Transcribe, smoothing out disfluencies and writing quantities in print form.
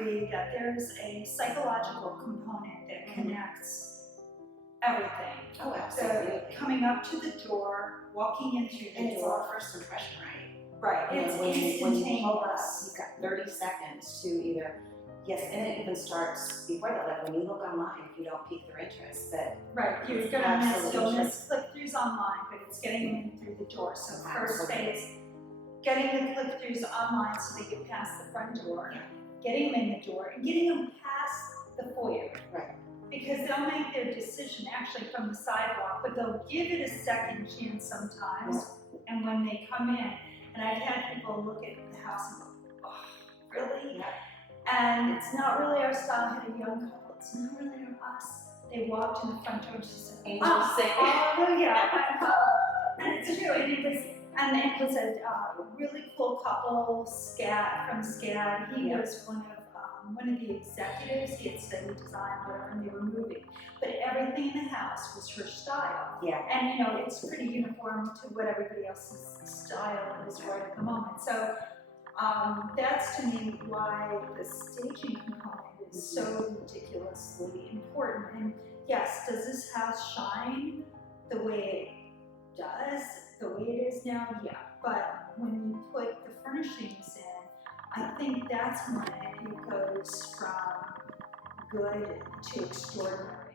agree that there's a psychological component that connects everything. Oh, absolutely. Coming up to the door, walking in through And the it's door. our first impression, right? Right, You know, it's when you pull up, instantaneous. you've got 30 seconds to either, yes, and it even starts before that, like when you look online, if you don't pique their interest, that Right, you're it's gonna miss, absolutely you'll true. miss click-throughs online, but it's getting them in through the door. So first Absolutely. phase, getting the click-throughs online so they get past the front door, Yeah. getting them in the door, and getting them past the foyer. Right. Because they'll make their decision actually from the sidewalk, but they'll give it a second chance sometimes. And when they come in, and I've had people look at the house and go, oh, really? Yeah. And it's not really our style. I had a young couple, it's not really us. They walked in the front door and she said, Angels sing. hallelujah. And it's true, and it was a really cool couple, from SCAD. He was one of the executives. He had studied design, whatever, and they were moving. But everything in the house was her style. Yeah. And it's pretty uniform to what everybody else's style is right at the moment. So that's to me why the staging component is so ridiculously important. And yes, does this house shine the way it does, the way it is now? Yeah. But when you put the furnishings in, I think that's when it goes from good to extraordinary.